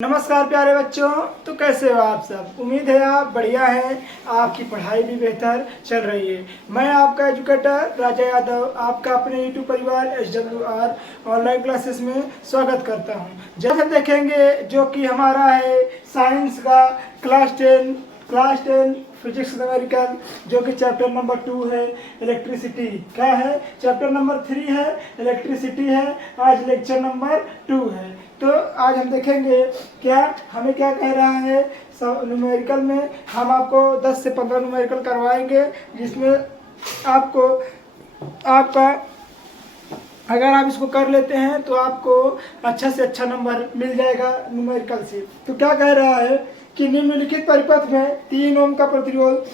नमस्कार प्यारे बच्चों। तो कैसे हो आप सब? उम्मीद है आप बढ़िया हैं, आपकी पढ़ाई भी बेहतर चल रही है। मैं आपका एजुकेटर राजा यादव आपका अपने यूट्यूब परिवार SWR ऑनलाइन क्लासेस में स्वागत करता हूं। जब हम देखेंगे जो कि हमारा है साइंस का क्लास 10 फिजिक्स न्यूमेरिकल, जो कि चैप्टर नंबर 2 है इलेक्ट्रिसिटी। क्या है? चैप्टर नंबर 3 है इलेक्ट्रिसिटी है। आज लेक्चर नंबर 2 है। तो आज हम देखेंगे हमें क्या कह रहा है। सब न्यूमेरिकल में हम आपको 10 से 15 न्यूमेरिकल करवाएंगे, जिसमें आपका अगर आप इसको कर लेते हैं तो आपको अच्छा से अच्छा नंबर मिल जाएगा न्यूमेरिकल से। तो क्या कह रहा है कि निम्नलिखित परिपथ में 3 ओम का प्रतिरोध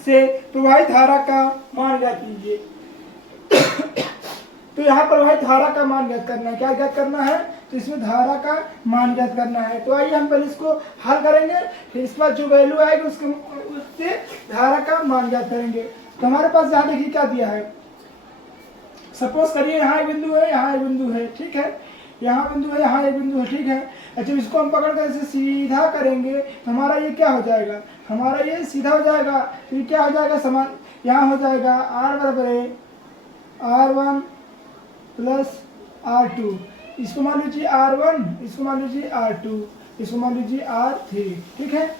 से प्रवाहित धारा का मान ज्ञात कीजिए। तो यहाँ प्रवाहित धारा का मान ज्ञात करना है। क्या ज्ञात करना है? तो इसमें धारा का मान ज्ञात करना है। तो आइए हम पहले इसको हल करेंगे, फिर इस पर जो वैल्यू आएगी उससे धारा का मान ज्ञात करेंगे। तो हमारे पास यहाँ देखिए क्या दिया है। सपोज करिए यहाँ एक बिंदु है, यहाँ एक बिंदु है, ठीक है। यहाँ बिंदु है, यहाँ एक बिंदु है, ठीक है। अच्छा, इसको हम पकड़ कर इसे सीधा करेंगे तो हमारा ये क्या हो जाएगा? हमारा ये सीधा हो जाएगा। फिर क्या हो जाएगा? समान यहाँ हो जाएगा R बराबर है R1 प्लस R2। इसको मान लीजिए R1, इसको मान लीजिए R2, इसको मान लीजिए R3, ठीक है।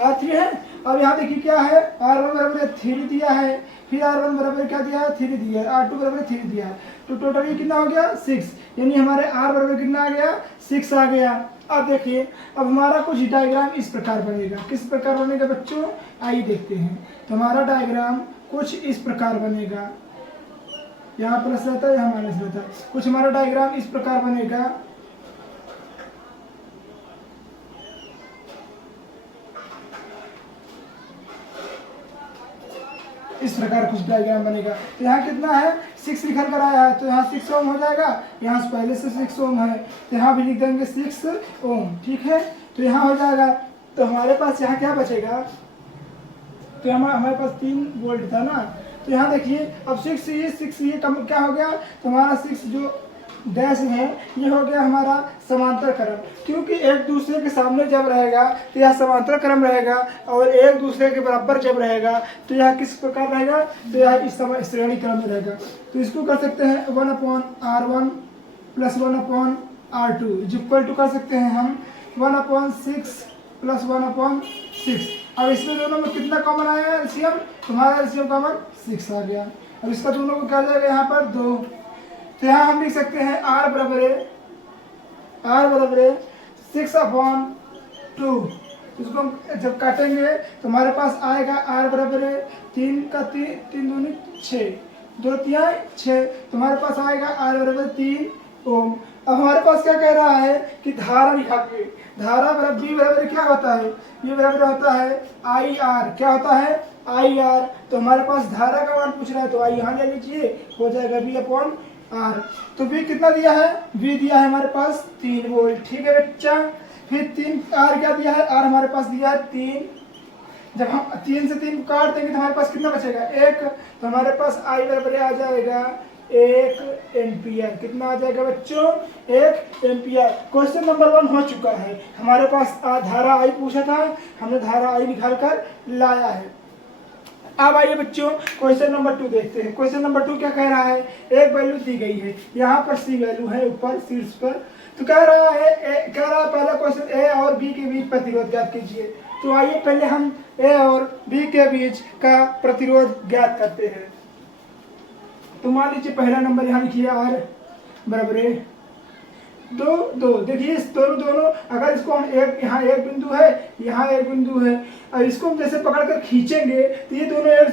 R3 है। अब यहाँ देखिए क्या है, R1 बराबर 3 दिया है, फिर R1 बराबर क्या दिया है? 3 दिया है, R2 बराबर 3 दिया है। तो टोटल ये कितना हो गया? 6। यानी हमारे R बराबर कितना आ गया? 6 आ गया। अब देखिए, अब हमारा कुछ डायग्राम इस प्रकार बनेगा। किस प्रकार बनेगा बच्चों? आइए देखते हैं। तो हमारा डायग्राम कुछ इस प्रकार बनेगा। यहाँ प्लस रहता है, यहाँ माइनस रहता है। कुछ हमारा डायग्राम इस प्रकार बनेगा। इस प्रकार कुछ डायग्राम बनेगा। तो यहाँ कितना है? 6 निकल कर आया है, तो यहाँ 6 ओम हो जाएगा। यहाँ से पहले से 6 ओम है, तो यहाँ भी लिख देंगे 6 ओम, ठीक है। तो यहाँ हो जाएगा। तो हमारे पास यहाँ क्या बचेगा? तो हमारे पास 3 वोल्ट था ना। तो यहाँ देखिए, अब 6 ये कम क्या हो गया? तो हमारा 6 जो डैश है ये हो गया हमारा समांतर क्रम। क्योंकि एक दूसरे के सामने जब रहेगा तो यह समांतर क्रम रहेगा, और एक दूसरे के बराबर जब रहेगा तो यह किस प्रकार रहेगा? तो यह इस समय श्रेणी क्रम में रहेगा। तो इसको कर सकते हैं 1/R1 plus 1/R2 equal to कर सकते हैं हम 1/6 प्लस 1/6। अब इसमें दोनों में कितना कॉमन आया है? एलसीएम। तुम्हारा एलसीएम कॉमन 6 आ गया। अब इसका दोनों को क्या जाएगा? यहाँ पर 2। तो यहाँ हम लिख सकते हैं R बराबर है 6/2। इसको हम जब काटेंगे तो हमारे पास आएगा R बराबर है 3 का 3 दूनी 6, 2 तिहाई 6। तो हमारे पास आएगा R बराबर 3 ओम। अब हमारे पास क्या कह रहा है कि धारा निकालिए। धारा बराबर B बराबर क्या होता है? ये बराबर होता है IR। क्या होता है? IR। तो हमारे पास धारा का मान पूछ रहा है, तो आई यहाँ ले लीजिए, हो जाएगा V/R। तो V कितना दिया है? V दिया है हमारे पास 3 वोल्ट, ठीक है बच्चा। फिर 3 R क्या दिया है? R हमारे पास दिया है 3। जब हम 3 से 3 काट देंगे तो हमारे पास कितना बचेगा? 1। तो हमारे पास I बराबर आ जाएगा 1 एम्पियर। कितना आ जाएगा बच्चों? 1 एम्पियर। क्वेश्चन नंबर 1 हो चुका है। हमारे पास धारा I पूछा था, हमने धारा I निकाल कर लाया है। अब आइए बच्चों क्वेश्चन नंबर 2 देखते हैं। क्वेश्चन नंबर 2 क्या कह रहा है? एक वैल्यू दी गई है, यहाँ पर C वैल्यू है ऊपर शीर्ष पर। तो कह रहा है पहला क्वेश्चन A और B के बीच प्रतिरोध ज्ञात कीजिए। तो आइए पहले हम A और B के बीच का प्रतिरोध ज्ञात करते हैं। तो मान लीजिए पहला नंबर यहाँ लिखिए R बराबर है 2। देखिए इस दोनों अगर इसको हम यहाँ एक बिंदु है, यहाँ एक बिंदु है, और इसको हम जैसे पकड़ कर खींचेंगे तो ये दोनों एक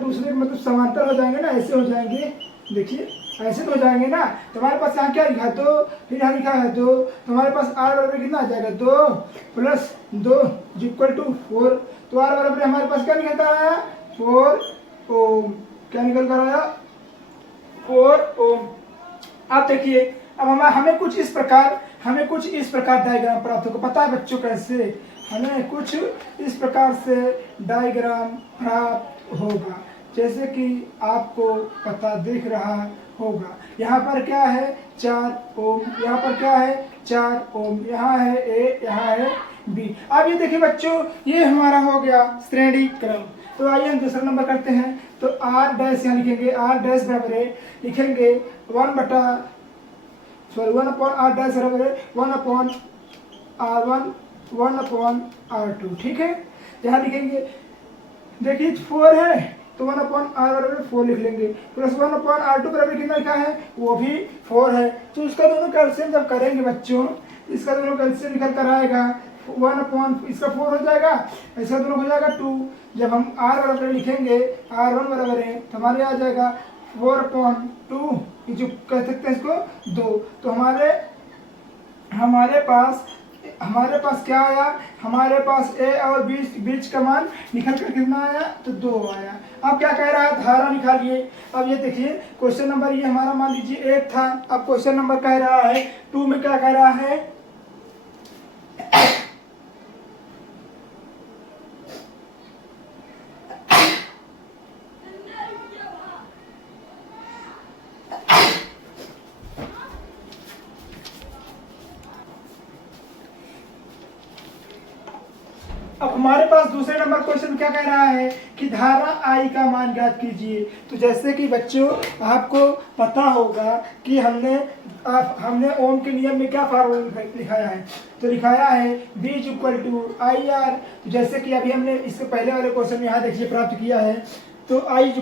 दूसरे के मतलब समांतर हो जाएंगे ना, ऐसे हो जाएंगे। देखिए ऐसे तो हो जाएंगे ना। तो हमारे पास यहाँ क्या लिखा है? 2। फिर यहाँ लिखा है 2। तो हमारे पास R बराबर कितना आ जाएगा? 2 प्लस 2 इक्वल टू 4। तो R बराबर हमारे पास क्या निकल कर आया? 4 ओम। क्या निकल कर आया? 4 ओम। अब देखिए, अब हमें कुछ इस प्रकार डायग्राम प्राप्त होगा। पता है बच्चों कैसे? हमें कुछ इस प्रकार से डायग्राम प्राप्त होगा, जैसे कि आपको पता दिख रहा होगा। यहाँ पर क्या है? 4 ओम। यहाँ पर क्या है 4 ओम। यहाँ है ए, यहाँ है बी। अब ये देखिए बच्चों, ये हमारा हो गया श्रेणी क्रम। तो आइए हम दूसरा नंबर करते हैं। तो आर डैश यहाँ लिखेंगे, आर डैश बराबर है, लिखेंगे 1/r डैश बराबर है 1/r1 1/r2। ठीक है, यहाँ लिखेंगे, देखिए 4 है तो 1/r बराबर 4 लिख लेंगे, प्लस 1/r2 बराबर कितना लिखा है, वो भी 4 है। तो इसका दोनों कैल्सियम जब करेंगे बच्चों, इसका दोनों कैल्सियम निकल कर आएगा 1 इसका 4 हो जाएगा, इसका दोनों हो जाएगा 2। जब हम r बराबर लिखेंगे, r1 बराबर है तो हमारे आ जाएगा 4/2, जो कह सकते हैं इसको 2। तो हमारे पास क्या आया, हमारे पास ए और बीच का मान निकल कर कितना आया, तो 2 आया। अब क्या कह रहा है, धारा निकालिए। अब ये देखिए क्वेश्चन नंबर, ये हमारा मान लीजिए 1 था। अब क्वेश्चन नंबर कह रहा है 2 में क्या कह रहा है, अब हमारे पास दूसरे नंबर क्वेश्चन क्या कह रहा है कि धारा I का मान ज्ञात कीजिए। तो जैसे कि बच्चों आपको पता होगा कि हमने ओम के नियम में क्या फार्मूला लिखाया है, तो लिखाया है V = IR। तो जैसे कि अभी हमने इससे पहले वाले क्वेश्चन में यहाँ देखिए प्राप्त किया है, तो I =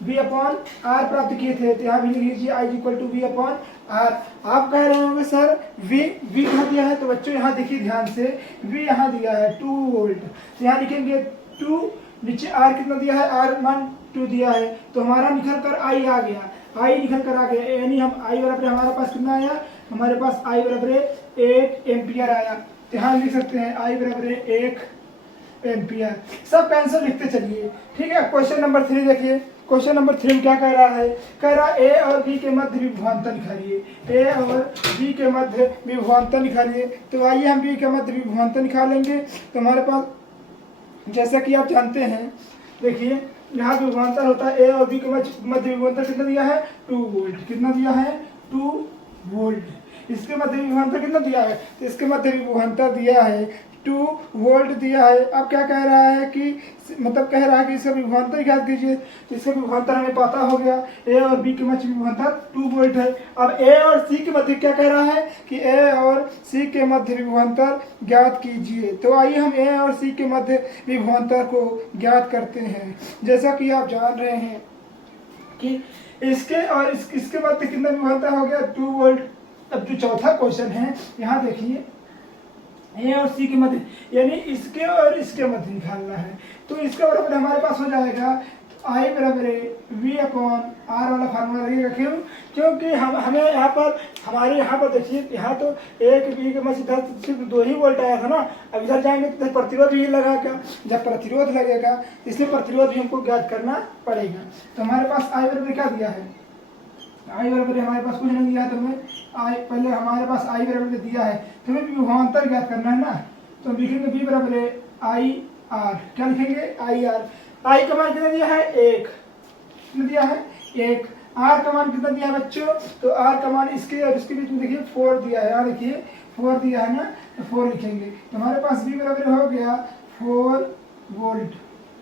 V/R प्राप्त किए थे, तो यहाँ भी लिख लीजिए I = V/R। आप कह रहे होंगे सर V कहाँ दिया है, तो बच्चों यहाँ देखिए ध्यान से, V यहाँ दिया है 2 वोल्ट, तो यहाँ लिखेंगे 2, नीचे R कितना दिया है, R मान 2 दिया है, तो हमारा निकल कर I आ गया, I निकल कर आ गया, यानी हम I बराबर हमारे पास कितना आया, हमारे पास I बराबर 1 एम्पियर आया। तो यहाँ लिख सकते हैं I बराबर 1 एम्पियर। सब आंसर लिखते चलिए। ठीक है, क्वेश्चन नंबर 3 देखिए। क्वेश्चन नंबर 3 में क्या कह रहा है, कह रहा है ए और बी के मध्य विभवांतर निकालिए, ए और बी के मध्य विभवांतर निकालिए। तो आइए हम बी के मध्य विभवांतर निकालेंगे। तो हमारे पास जैसा कि आप जानते हैं, देखिए यहाँ विभवांतर होता है ए और बी के मध्य विभवांतर कितना दिया है, 2 वोल्ट। कितना दिया है, 2 वोल्ट। इसके मध्य विभवांतर कितना दिया है, तो इसके मध्य विभवांतर दिया है 2 वोल्ट दिया है। अब क्या कह रहा है कि मतलब कह रहा है कि इसका विभवांतर ज्ञात कीजिए। तो इसका विभवांतर हमें पता हो गया, ए और बी के मध्य विभवांतर 2 वोल्ट है। अब ए और सी के मध्य क्या कह रहा है कि ए और सी के मध्य विभवांतर ज्ञात कीजिए। तो आइए हम ए और सी के मध्य विभवांतर को ज्ञात करते हैं। जैसा कि आप जान रहे हैं कि इसके और इसके मध्य कितना विभवांतर हो गया, 2 वोल्ट। अब जो चौथा क्वेश्चन है, यहाँ देखिए ए और सी के मध्य, यानी इसके और इसके मध्य निकालना है। तो इसका बराबर हमारे पास हो जाएगा I बराबर V/R वाला फार्मूला लगेगा। क्यों, क्योंकि हमें यहाँ पर हमारे यहाँ पर देखिए, यहाँ तो एक बी के मध्य सिर्फ 2 ही वोल्ट आया था ना। अब इधर जाएंगे तो प्रतिरोध भी लगा क्या, जब प्रतिरोध लगेगा इसलिए प्रतिरोध भी हमको ज्ञात करना पड़ेगा। तो हमारे पास I बराबर क्या दिया है, I बराबर हमारे पास कुछ नहीं दिया है, तो हमें पहले हमारे पास I बराबर दिया है, तो हमें विभवांतर ज्ञात करना है ना। तो हम लिखेंगे V बराबर IR। क्या लिखेंगे, IR। I का मान कितना दिया है, 1। कितना दिया है, 1। R का मान कितना दिया है बच्चों, तो R का मान इसके और इसके बीच में देखिए 4 दिया है। यहाँ देखिए 4 दिया है ना, तो 4 लिखेंगे। तो हमारे पास V बराबर हो गया 4 वोल्ट।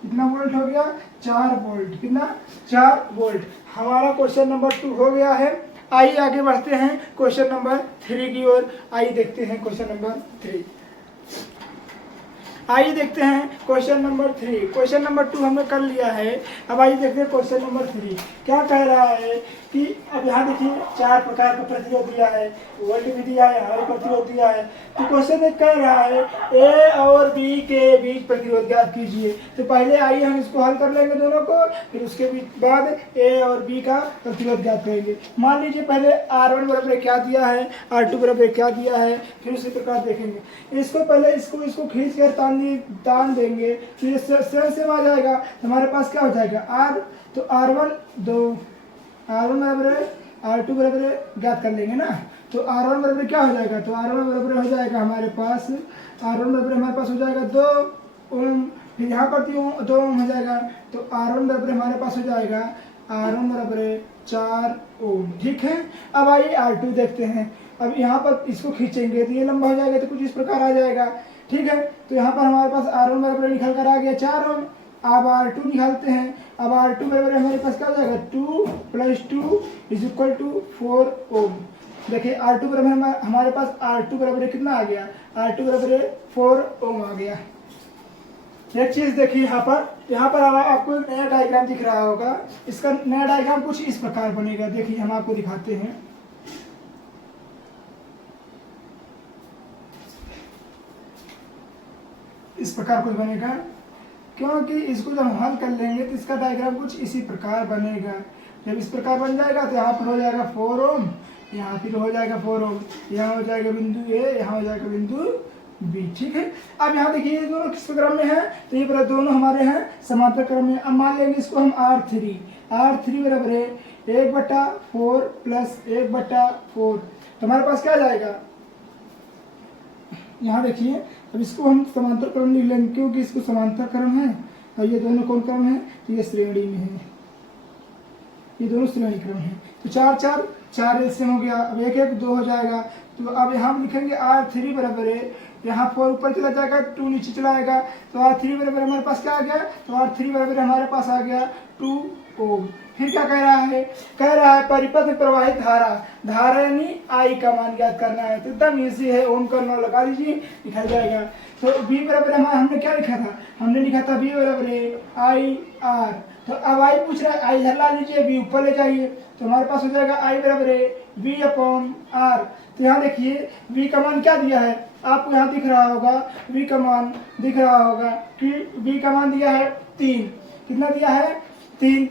कितना वोल्ट हो गया, 4 वोल्ट। कितना, 4 वोल्ट। हमारा क्वेश्चन नंबर 2 हो गया है। आइए आगे बढ़ते हैं क्वेश्चन नंबर 3 की ओर। आइए देखते हैं क्वेश्चन नंबर 3। आइए देखते हैं क्वेश्चन नंबर 3। क्वेश्चन नंबर 2 हमने कर लिया है। अब आइए देखते हैं क्वेश्चन नंबर 3 क्या कह रहा है कि अब यहाँ देखिए 4 प्रकार का प्रतिरोध दिया है, वोल्ट भी दिया है, हमारे प्रतिरोध दिया है। तो क्वेश्चन में कह रहा है ए और बी के बीच प्रतिरोध ज्ञात कीजिए। तो पहले आइए हम इसको हल कर लेंगे दोनों को, फिर उसके बाद ए और बी का प्रतिरोध ज्ञात करेंगे। मान लीजिए पहले R1 बराबर क्या दिया है, R2 बराबर क्या दिया है, फिर उसी प्रकार देखेंगे। इसको पहले इसको खींच कर तान देंगे, फिर सेम आ जाएगा। हमारे पास क्या हो जाएगा, R, तो R1 बराबर R2 बराबर ज्ञात कर लेंगे ना। तो R1 बराबर क्या हो जाएगा, तो R1 बराबर हो जाएगा हमारे पास, R1 बराबर हमारे पास हो जाएगा 2 ओम। फिर यहाँ पर 2 ओम हो जाएगा। तो R1 बराबर हमारे पास हो जाएगा, R1 बराबर 4 ओम। ठीक है, अब आइए R2 देखते हैं। अब यहाँ पर इसको खींचेंगे तो ये लंबा हो जाएगा, तो कुछ इस प्रकार आ जाएगा। ठीक है, तो यहाँ पर हमारे पास R1 बराबर निकल कर आ गया 4 ओम। अब R2 निकालते हैं। अब R2 बराबर हमारे पास क्या हो जाएगा, 2 + 2 = 4 ओम। देखिए R2 बराबर हमारे पास R2 बराबर कितना आ गया, R2 बराबर 4 ओम आ गया। एक चीज देखिए यहाँ पर आपको एक नया डायग्राम दिख रहा होगा। इसका नया डायग्राम कुछ इस प्रकार बनेगा। देखिए हम आपको दिखाते हैं। इस प्रकार कुछ बनेगा, क्योंकि इसको जब हम हल कर लेंगे तो इसका डायग्राम कुछ इसी प्रकार बनेगा। जब इस प्रकार बन जाएगा तो यहाँ पर हो जाएगा 4 ओम, यहाँ फिर हो जाएगा 4 ओम, यहाँ हो जाएगा बिंदु ए, यहाँ हो जाएगा बिंदु बी। ठीक है, अब यहाँ देखिए ये दोनों किस क्रम में है, तो ये पूरा दोनों हमारे हैं समांतर क्रम में। अब मान लेंगे इसको हम R3 बराबर है 1/4 + 1/4। तो हमारे पास क्या जाएगा, यहाँ देखिए अब इसको हम समांतर क्रम लिख लेंगे, क्योंकि इसको समांतर क्रम है और ये दोनों कौन क्रम है, तो ये श्रेणी में है, ये दोनों श्रेणी क्रम है। तो 4 एलसीएम हो गया। अब 1 1 2 हो जाएगा। तो अब यहाँ हम लिखेंगे R3 बराबर है, यहाँ 4 ऊपर चला जाएगा, 2 नीचे चला आएगा। तो R3 बराबर हमारे पास क्या आ गया, तो R3 बराबर हमारे पास आ गया 2 ओम। फिर क्या कह रहा है परिपथ में प्रवाहित धारा यानी आई का मान ज्ञात करना है। तो एकदम इजी है, ओम का मान लगा लीजिए, निकल जाएगा। तो V बराबर हमने क्या लिखा था, हमने लिखा था V बराबर IR। तो अब आई पूछ रहा है, आई हटा लीजिए, V ऊपर ले जाइए, तो हमारे पास हो जाएगा I बराबर V/R। तो यहाँ देखिए V का मान क्या दिया है, आपको यहाँ दिख रहा होगा, V का मान दिख रहा होगा कि V का मान दिया है 3। कितना दिया है, 3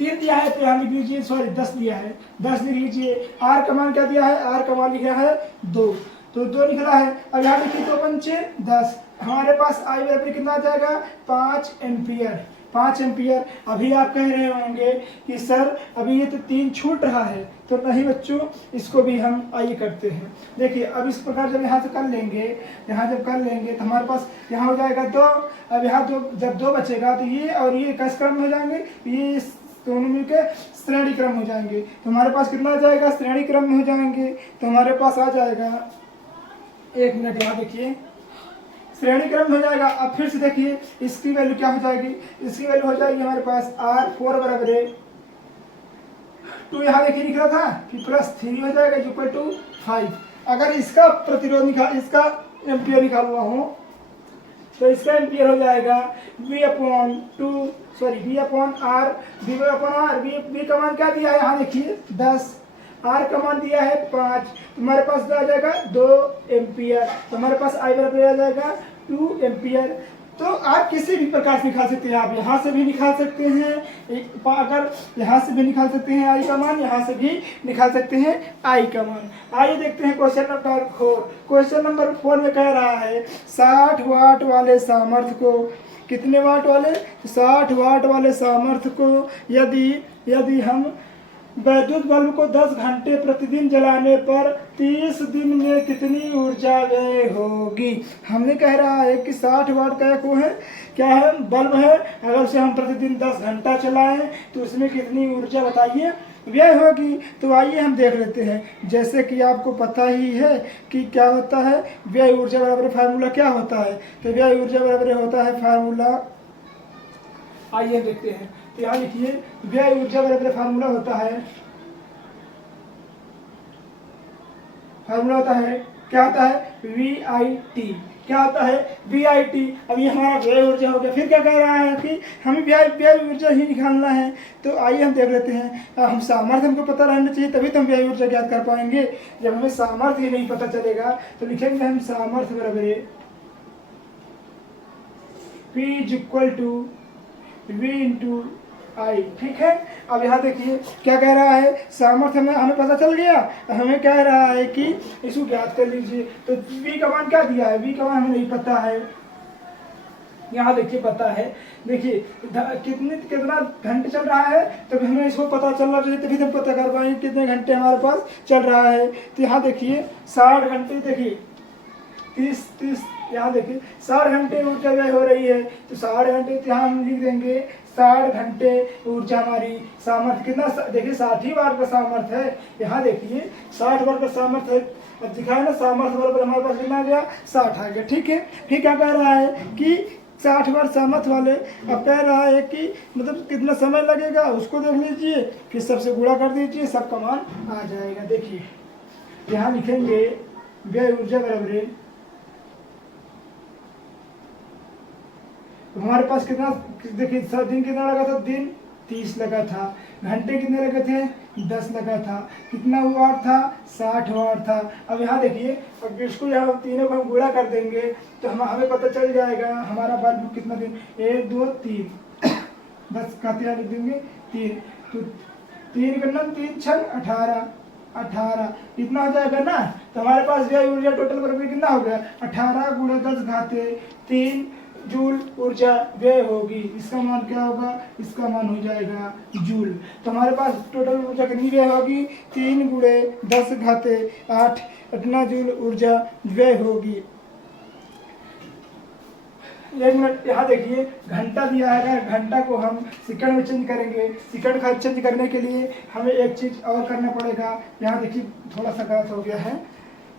दिया है। तो यहाँ लिख लीजिए, सॉरी 10 दिया है, 10 लिख लीजिए। R का मान क्या दिया है, R का मान लिख रहा है 2, तो 2 निकला है। अब यहाँ देखिए 2 पंचे 10, हमारे पास I बराबर कितना आ जाएगा, 5 एम्पियर। 5 एम्पियर। अभी आप कह रहे होंगे कि सर अभी ये तो 3 छूट रहा है, तो नहीं बच्चों, इसको भी हम आइए करते हैं। देखिए अब इस प्रकार जब यहाँ से कर लेंगे, यहाँ जब कर लेंगे तो हमारे पास यहाँ हो जाएगा 2। अब यहाँ जब 2 बचेगा तो ये और ये किस क्रम में हो जाएंगे, ये दोनों मिलकर श्रेणी क्रम हो जाएंगे। तो हमारे पास कितना आ जाएगा, श्रेणी क्रम में हो जाएंगे। तो हमारे पास आ जाएगा, 1 मिनट यहाँ देखिए, श्रेणी क्रम हो जाएगा। अब फिर से देखिए इसकी वैल्यू क्या हो जाएगी, इसकी वैल्यू हो जाएगी हमारे पास R4 बराबर है 2, यहाँ देखिए निकला था कि +3 हो जाएगा = 5। अगर इसका प्रतिरोध इसका एम्पियर निकालना हो तो इसका एम्पियर हो जाएगा V/R। V का मान क्या दिया है, यहाँ देखिए 10, R का मान दिया है 5, तुम्हारे पास आ जाएगा 2 एम्पियर। तो हमारे पास I बराबर आ जाएगा 2 एम्पियर। तो आप किसी भी प्रकार से निकाल सकते हैं, आप यहाँ से भी निकाल सकते हैं, अगर यहाँ से भी निकाल सकते हैं I का मान, यहाँ से भी निकाल सकते हैं I का मान। आइए देखते हैं क्वेश्चन नंबर 4। क्वेश्चन नंबर 4 में कह रहा है 60 वाट वाले सामर्थ्य को, कितने वाट वाले, 60 वाट वाले सामर्थ्य को यदि हम विद्युत बल्ब को 10 घंटे प्रतिदिन जलाने पर 30 दिन में कितनी ऊर्जा व्यय होगी। हमने कह रहा है कि 60 वाट का को है, क्या है, बल्ब है, अगर उसे हम प्रतिदिन 10 घंटा चलाएं तो उसमें कितनी ऊर्जा बताइए व्यय होगी। तो आइए हम देख लेते हैं। जैसे कि आपको पता ही है कि क्या होता है, व्यय ऊर्जा बराबर फार्मूला क्या होता है, तो व्यय ऊर्जा बराबर होता है फार्मूला, आइए देखते हैं। तो यहाँ लिखिए व्यय ऊर्जा बराबर फार्मूला होता है, क्या होता है VIT। क्या होता है VIT। अब ये हमारा व्यय ऊर्जा हो गया। फिर क्या कह रहा है कि हमें व्यय ऊर्जा ही निकालना है। तो आइए हम देख लेते हैं। हम सामर्थ्य हमको पता रहना चाहिए, तभी तो हम व्यय ऊर्जा ज्ञात कर पाएंगे। जब हमें सामर्थ्य ही नहीं पता चलेगा तो लिखेंगे हम सामर्थ्य बराबर P = V × I। ठीक है, अब यहाँ देखिए क्या कह रहा है, सामर्थ्य हमें पता चल गया, हमें कह रहा है कि इसको ज्ञात कर लीजिए। तो V का मान क्या दिया है, V का मान हमें नहीं पता है, यहाँ देखिए पता है। देखिए कितना घंटे चल रहा है, तो हमें इसको पता चलना चाहिए, तभी तो पता कर पाएंगे कितने घंटे हमारे पास चल रहा है। तो यहाँ देखिए 60 घंटे, देखिए 30 यहाँ देखिए 60 घंटे ऊर्जा व्यय हो रही है। तो 60 घंटे यहाँ हम लिख देंगे 60 घंटे ऊर्जा हमारी सामर्थ्य कितना देखिए 60 ही वाट का सामर्थ्य है। यहाँ देखिए 60 वाट का सामर्थ्य है। अब दिखाया ना सामर्थ्य बराबर हमारे पास कितना आ गया 60 आ गया। ठीक है, फिर क्या कह रहा है कि 60 वाट सामर्थ्य वाले अब कह रहा है कि मतलब कितना समय लगेगा उसको देख लीजिए, फिर सबसे गुणा कर दीजिए, सबका मान आ जाएगा। देखिए यहाँ लिखेंगे व्यय ऊर्जा बराबर तो हमारे पास कितना देखिए दिन कितना लगा था, दिन 30 लगा था, घंटे कितने लगे थे 10 लगा था, कितना वाट था 60 वाट था। अब यहाँ देखिए अब इसको यहाँ तीनों को हम गुणा कर देंगे तो हमें पता चल जाएगा हमारा बल्ब कितना दिन 1 2 3 10 का 3 लिख देंगे 3 तो 3 करना 3 6 18 इतना हो जाएगा ना। तो हमारे पास व्यय ऊर्जा टोटल बराबर कितना हो गया 18 गुणे 10 घाते 3 जूल ऊर्जा व्यय होगी। इसका मान क्या होगा, इसका मान हो जाएगा जूल। तो हमारे पास टोटल ऊर्जा कितनी व्यय होगी 3 गुणे 10 घाते 8 इतना जूल ऊर्जा व्यय होगी। 1 मिनट यहाँ देखिए घंटा दिया है, घंटा को हम सेकंड में चेंज करेंगे। सेकंड का चेंज करने के लिए हमें एक चीज़ और करना पड़ेगा। यहाँ देखिए थोड़ा सा गलत हो गया है।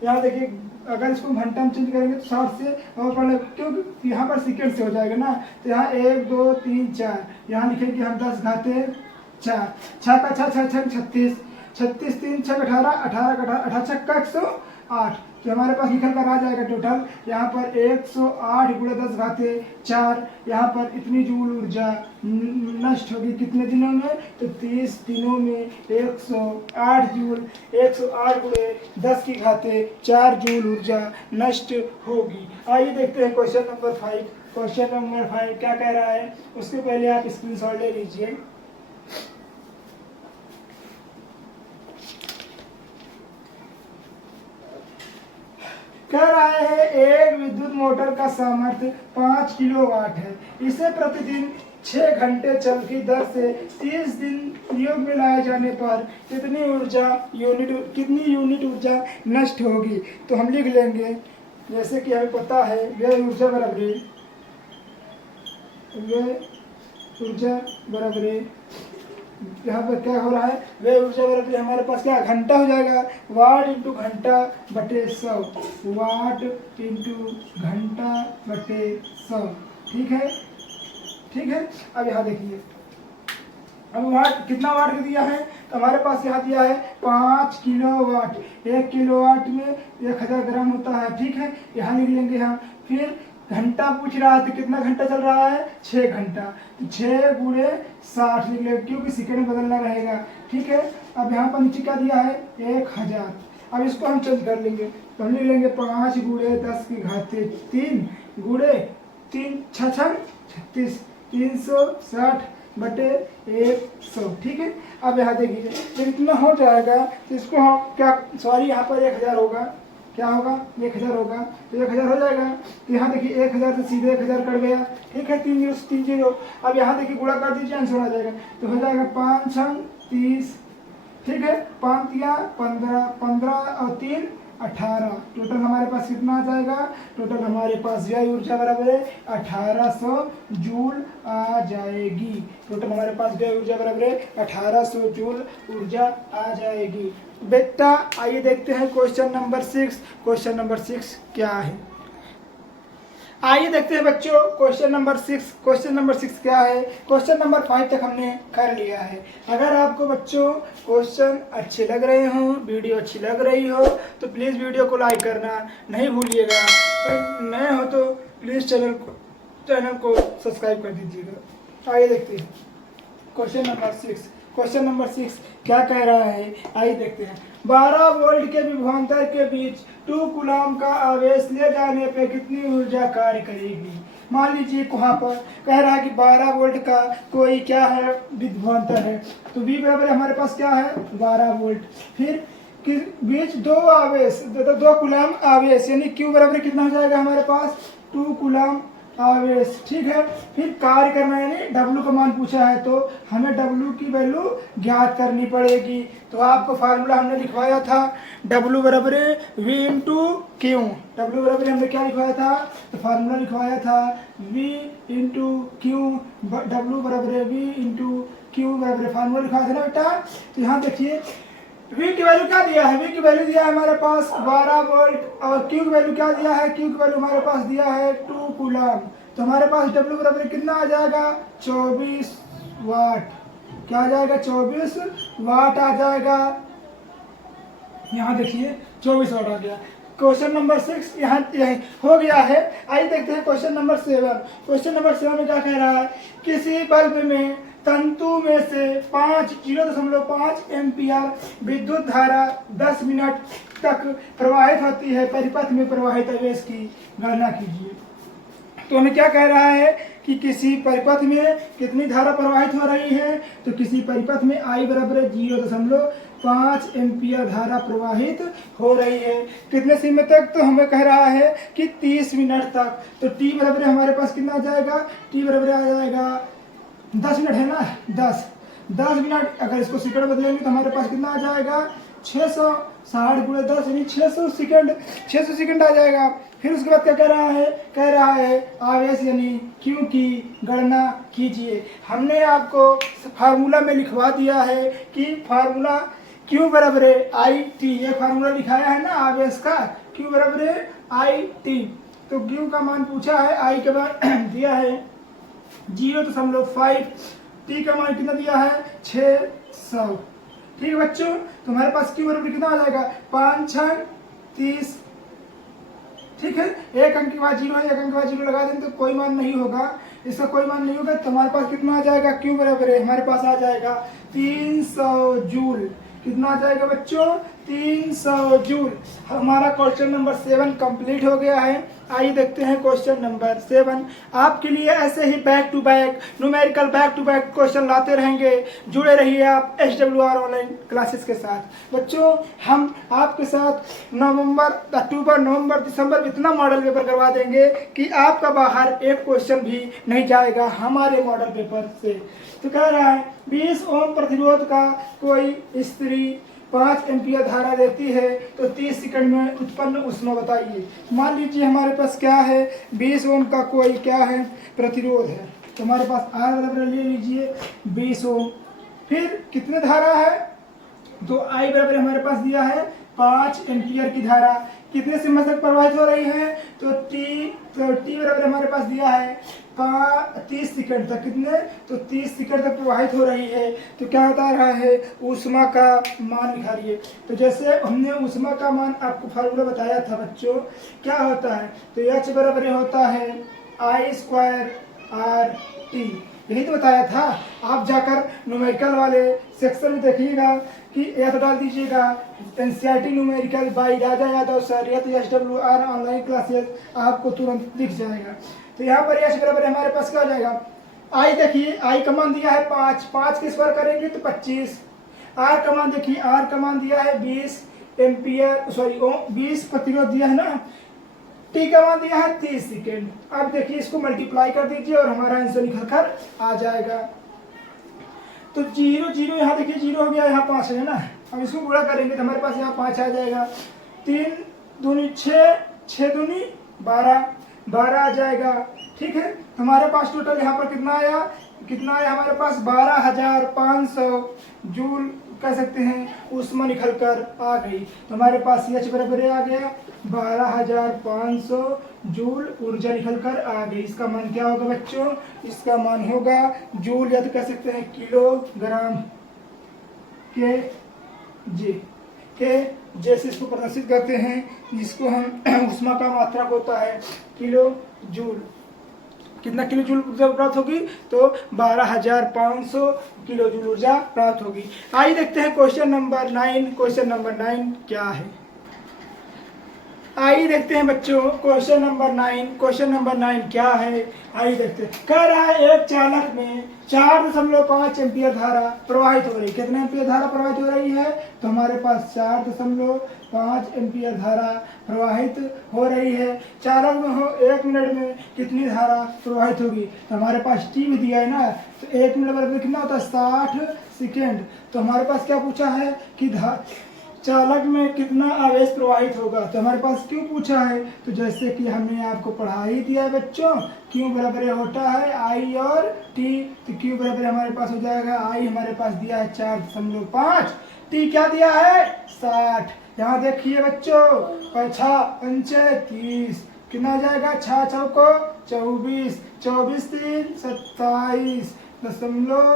यहाँ देखिए अगर इसको घंटा में चेंज करेंगे तो 60 से और पढ़ने क्योंकि यहाँ पर सेकंड से हो जाएगा ना। तो यहाँ 1 2 3 4 यहाँ लिखेंगे हम 10 घाते 4 6 का 6 6 6 36 36 3 6 18 18 का 18 6 का 108 तो हमारे पास निकल कर आ जाएगा टोटल यहाँ पर 108 गुणे 10 घाते 4 यहाँ पर इतनी जूल ऊर्जा नष्ट होगी कितने दिनों में, तो 30 दिनों में 108 जूल 108 गुणे 10 की घाते 4 जूल ऊर्जा नष्ट होगी। आइए देखते हैं क्वेश्चन नंबर 5। क्वेश्चन नंबर 5 क्या कह रहा है उसके पहले आप स्क्रीनशॉट ले लीजिए। कह रहा है एक विद्युत मोटर का सामर्थ्य 5 किलोवाट है, इसे प्रतिदिन 6 घंटे चल की दर से 30 दिन प्रयोग में लाए जाने पर कितनी यूनिट ऊर्जा नष्ट होगी। तो हम लिख लेंगे जैसे कि हमें पता है व्यय ऊर्जा बराबर यहाँ पर क्या हो रहा है व्यय ऊर्जा बराबर हमारे पास क्या घंटा हो जाएगा वाट इंटू घंटा बटे 100 वाट इंटू घंटा बटे 100। ठीक है, ठीक है। अब यहाँ देखिए अब वाट कितना वाट दिया है तो हमारे पास यहाँ दिया है 5 किलोवाट। 1 किलोवाट में 1000 ग्राम होता है। ठीक है, यहाँ लिख लेंगे हम। फिर घंटा पूछ रहा है तो कितना घंटा चल रहा है 6 घंटा, तो 6 गुणे 60 लिख लेंगे क्योंकि सेकंड बदलना रहेगा। ठीक है, अब यहाँ पर नीचे क्या दिया है 1000। अब इसको हम चेंज कर लेंगे तो हम लिख लेंगे 5 गुणे 10 की घाते 3 गुणे 3 6 36 360 बटे 100। ठीक है, अब यहाँ देखिए जब इतना हो जाएगा तो इसको हम क्या सॉरी यहाँ पर 1000 होगा, क्या होगा 1000 होगा तो 1000 हो जाएगा। तो यहाँ देखिए 1000 से सीधे 1000 कट गया। ठीक है, 3 0 3 0। अब यहाँ देखिए गुणा कर दीजिए आंसर आ जाएगा तो हो जाएगा 5 6 30। ठीक है, 5 3 15 15 और 3 18। टोटल हमारे पास कितना आ जाएगा, टोटल हमारे पास व्यय ऊर्जा बराबर है 1800 जूल आ जाएगी। टोटल हमारे पास व्यय ऊर्जा बराबर है 1800 जूल ऊर्जा आ जाएगी। बेटा आइए देखते हैं क्वेश्चन नंबर 6। क्वेश्चन नंबर 6 क्या है, आइए देखते हैं बच्चों क्वेश्चन नंबर 6। क्वेश्चन नंबर 6 क्या है, क्वेश्चन नंबर 5 तक हमने कर लिया है। अगर आपको बच्चों क्वेश्चन अच्छे लग रहे हो, वीडियो अच्छी लग रही हो तो प्लीज़ वीडियो को लाइक करना नहीं भूलिएगा। अगर नए हो तो प्लीज़ चैनल को सब्सक्राइब कर दीजिएगा। आइए देखते हैं क्वेश्चन नंबर 6। क्वेश्चन नंबर 6 क्या कह रहा है, आइए देखते हैं। 12 वोल्ट के विभवांतर के बीच 2 कूलम का आवेश ले जाने पर कितनी ऊर्जा कार्य करेगी। मान लीजिए वहाँ पर कह रहा है कि 12 वोल्ट का कोई क्या है विभवांतर है, तो V बराबर हमारे पास क्या है 12 वोल्ट। फिर कि बीच 2 आवेश 2 कूलम आवेश यानी Q बराबर कितना हो जाएगा हमारे पास 2 कूलम आवेश। ठीक है, फिर कार्य करना यानी W का मान पूछा है तो हमें W की वैल्यू ज्ञात करनी पड़ेगी। तो आपको फार्मूला हमने लिखवाया था W बराबर V इंटू क्यू। W बराबर हमने क्या लिखवाया था, तो फार्मूला लिखवाया था V इंटू क्यू। W बराबर V इंटू क्यू बराबर फार्मूला लिखवाया था ना बेटा। तो यहाँ देखिए V की वैल्यू क्या दिया है, V की वैल्यू दिया है हमारे पास 12 वोल्ट और Q की वैल्यू क्या दिया है, Q की वैल्यू हमारे पास दिया है 2 कूलम। तो हमारे पास W बराबर कितना आ जाएगा 24 वाट। क्या आ जाएगा 24 वाट आ जाएगा। यहाँ देखिए 24 वाट आ गया। क्वेश्चन नंबर 6 यहाँ हो गया है। आइए देखते हैं क्वेश्चन नंबर 7। क्वेश्चन नंबर 7 में क्या कह रहा है, किसी बल्ब में तंतु में से 0.5 एम्पियर विद्युत धारा 10 मिनट तक प्रवाहित होती है, परिपथ में प्रवाहित आवेश की गणना कीजिए। तो हमें क्या कह रहा है कि किसी परिपथ में कितनी धारा प्रवाहित हो रही है, तो किसी परिपथ में I बराबर 0.5 एम्पियर धारा प्रवाहित हो रही है। कितने समय तक, तो हमें कह रहा है कि 30 मिनट तक। तो T बराबर हमारे पास कितना आ जाएगा, T बराबर आ जाएगा 10 मिनट है ना, 10 मिनट। अगर इसको सेकंड बदलेंगे तो हमारे पास कितना आ जाएगा 660 गुणे 10 यानी 600 सेकंड आ जाएगा। फिर उसके बाद क्या कह रहा है आवेश यानी Q की गणना कीजिए। हमने आपको फार्मूला में लिखवा दिया है कि फार्मूला Q बराबर आई टी, ये फार्मूला लिखाया है ना आवेश का, Q बराबर आई टी। तो Q का मान पूछा है, I के मान दिया है 0.5, T का मान कितना दिया है 600। ठीक है बच्चों, तो हमारे पास Q बराबर कितना आ जाएगा 5 6 30। ठीक है, एक अंक के बाद 0 है, एक अंक के बाद 0 लगा दें तो कोई मान नहीं होगा, इसका कोई मान नहीं होगा। तो हमारे पास कितना आ जाएगा, Q बराबर है हमारे पास आ जाएगा 300 जूल। कितना आ जाएगा बच्चों 300 जूल। हमारा क्वेश्चन नंबर 7 कंप्लीट हो गया है। आइए देखते हैं क्वेश्चन नंबर 7। आपके लिए ऐसे ही back to back numerical back to back question लाते रहेंगे। जुड़े रहिए आप SWR ऑनलाइन क्लासेस के साथ। बच्चों हम आपके साथ अक्टूबर नवंबर दिसंबर इतना मॉडल पेपर करवा देंगे कि आपका बाहर एक क्वेश्चन भी नहीं जाएगा हमारे मॉडल पेपर से। तो कह रहा है 20 ओम प्रतिरोध का कोई स्त्री 5 एम्पियर धारा देती है तो 30 सेकंड में उत्पन्न ऊष्मा बताइए। मान लीजिए हमारे पास क्या है 20 ओम का कोई क्या है प्रतिरोध है, तो हमारे पास R बराबर ले लीजिए 20 ओम। फिर कितने धारा है, तो I बराबर हमारे पास दिया है 5 एम्पियर की धारा कितने समय तक प्रवाहित हो रही है, तो T बराबर हमारे पास दिया है 30 सेकंड तक। कितने, तो 30 सेकंड तक प्रवाहित हो रही है। तो क्या बता रहा है ऊष्मा का मान निकालिए। तो जैसे हमने ऊष्मा का मान आपको फार्मूला बताया था बच्चों, क्या होता है, तो H बराबर होता है I²RT, यही तो बताया था। आप जाकर न्यूमेरिकल वाले सेक्शन में देखिएगा कि या तो डाल दीजिएगा NCERT numerical by Raja Yadav sir या तो SWR ऑनलाइन क्लासेस, आपको तुरंत दिख जाएगा। तो यहाँ पर H बराबर हमारे पास क्या आ जाएगा, I देखिए I का मान दिया है 5 किस पर करेंगे तो 25। R का मान देखिए, R का मान दिया है 20 एम्पियर 20 प्रतिरोध दिया है ना। T का मान दिया है 30 सेकेंड। अब देखिए इसको मल्टीप्लाई कर दीजिए और हमारा आंसर निकल कर आ जाएगा। तो 0 0 यहाँ देखिए 0 हो गया, यहाँ 5 है ना। अब इसको गुणा करेंगे तो हमारे पास यहाँ 5 आ जाएगा। 3 दूनी 6, 6 दूनी 12 आ जाएगा। ठीक है, तो हमारे पास टोटल यहाँ पर कितना आया हमारे पास 12,500 जूल कह सकते हैं ऊष्मा निकल कर आ गई। तो हमारे पास H बराबर आ गया 12,500 जूल ऊर्जा निकल कर आ गई। इसका मान क्या होगा बच्चों, इसका मान होगा जूल या तो कह सकते हैं किलोग्राम के जैसे इसको प्रदर्शित करते हैं, जिसको हम ऊष्मा का मात्रक होता है किलो जूल। कितना किलो जूल ऊर्जा प्राप्त होगी, तो 12,500 किलो जूल ऊर्जा प्राप्त होगी। आइए देखते हैं क्वेश्चन नंबर 9। क्वेश्चन नंबर 9 क्या है। आइए देखते हैं बच्चों क्वेश्चन नंबर 9। क्वेश्चन नंबर 9 क्या है, आइए देखते हैं। कह रहा है एक चालक में 4.5 एम्पियर धारा प्रवाहित हो रही। कितने एम्पियर धारा प्रवाहित हो रही है? तो हमारे पास 4.5 एम्पियर धारा प्रवाहित हो रही है। चालक में हो 1 मिनट में कितनी धारा प्रवाहित होगी? तो हमारे पास टी भी दिया है ना, तो 1 मिनट बराबर कितना होता है? 60 सेकेंड। तो हमारे पास क्या पूछा है कि चालक में कितना आवेश प्रवाहित होगा। तो हमारे पास क्यों पूछा है? तो जैसे कि हमने आपको पढ़ा ही दिया है बच्चों, क्यू बराबर होता है आई और टी। तो क्यू बराबर हमारे पास हो जाएगा, आई हमारे पास दिया है 4.5, टी क्या दिया है? 60। यहाँ देखिए बच्चों, 5×5 30, कितना हो जाएगा? 6 चौको 24, 24 3 27 दशमलव,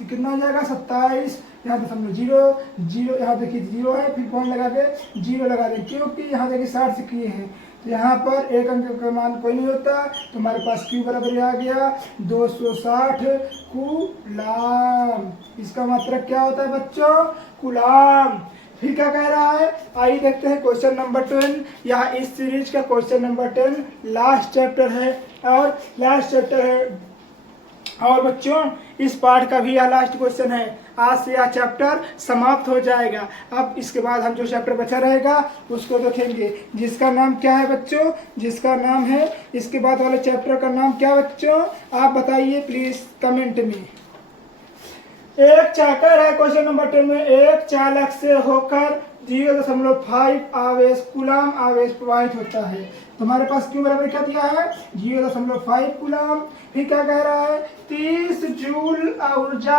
कितना हो जाएगा? 27। यहाँ दशमलव 0 यहाँ देखिए 0 है, फिर पॉइंट लगा के 0 लगा दें, क्योंकि यहाँ देखिए 60 से किए हैं, तो यहाँ पर एक अंक का मान कोई नहीं होता। तो हमारे पास क्यू बराबर आ गया 260 कूलाम। इसका मतलब क्या होता है बच्चों? कूलाम। फिर क्या कह रहा है, आइए देखते हैं क्वेश्चन नंबर 10। यहाँ इस सीरीज का क्वेश्चन नंबर 10 लास्ट चैप्टर है और लास्ट चैप्टर है। और बच्चों इस पार्ट का भी यह लास्ट क्वेश्चन है। आज से यह चैप्टर समाप्त हो जाएगा। अब इसके बाद हम जो चैप्टर बचा रहेगा उसको देखेंगे, जिसका नाम क्या है बच्चों? जिसका नाम है, इसके बाद वाले चैप्टर का नाम क्या बच्चों? आप बताइए प्लीज कमेंट में। एक चाकर है क्वेश्चन नंबर 10 में, एक चालक से होकर 0.5 आवेश कूलाम आवेश प्रवाहित होता है। तो हमारे पास क्यों बराबर क्या दिया है? 0.5 कूलाम। फिर क्या कह रहा है? 30 जूल ऊर्जा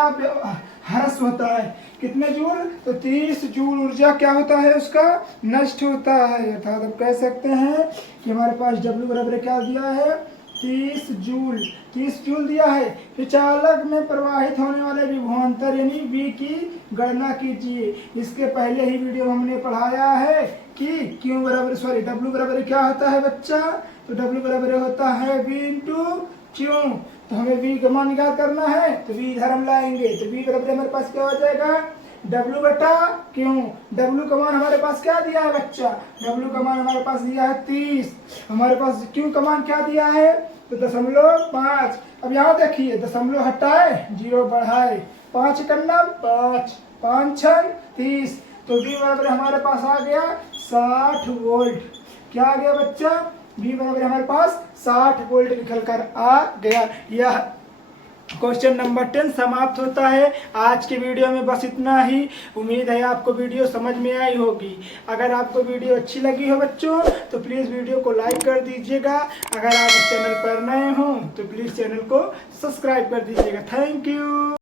ह्रास होता है। कितने जूल? तो 30 जूल ऊर्जा क्या होता है? उसका नष्ट होता है। अर्थात हम कह सकते हैं कि हमारे पास डब्ल्यू बराबर क्या दिया है? 30 जूल दिया है। फिर चालक में प्रवाहित होने वाले विभवांतर यानी V की गणना कीजिए। इसके पहले ही वीडियो में हमने पढ़ाया है कि क्यू बराबर डब्ल्यू बराबर क्या होता है बच्चा? तो डब्ल्यू बराबर होता है V इंटू क्यू। तो हमें V का मान निकाल करना है, तो V इधर हम लाएंगे, तो V बराबर हमारे पास क्या हो जाएगा? W बटा क्यू। W का मान हमारे पास क्या दिया है बच्चा? W का मान हमारे पास दिया है 30। हमारे पास Q का मान क्या दिया है? तो 0.5। अब यहाँ देखिए, दशमलव हटाए 0 बढ़ाए, 5 करना 5, 5 6 30। तो V बराबर हमारे पास आ गया 60 वोल्ट। क्या आ गया बच्चा? V बराबर हमारे पास 60 वोल्ट निकल कर आ गया। यह क्वेश्चन नंबर 10 समाप्त होता है। आज के वीडियो में बस इतना ही। उम्मीद है आपको वीडियो समझ में आई होगी। अगर आपको वीडियो अच्छी लगी हो बच्चों तो प्लीज़ वीडियो को लाइक कर दीजिएगा। अगर आप इस चैनल पर नए हो तो प्लीज़ चैनल को सब्सक्राइब कर दीजिएगा। Thank you.